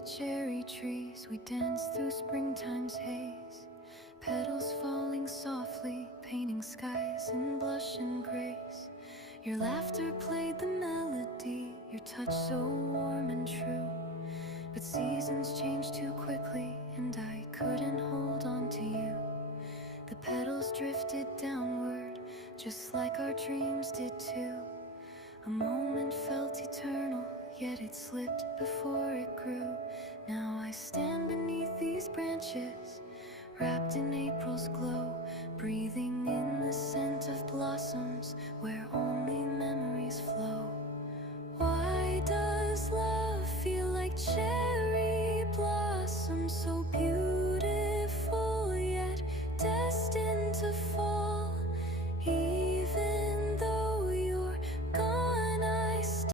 to cherry trees, we danced through springtime's haze. Petals falling softly, painting skies in blush and grace. Your laughter played the melody, your touch so warm and true. But seasons changed too quickly, and I couldn't hold on to you. The petals drifted downward, just like our dreams did too. A moment felt eternal, yet it slipped before it grew. Now I stand beneath these branches, wrapped in April's glow, breathing in the scent of blossoms where only memories flow. Why does love feel like change?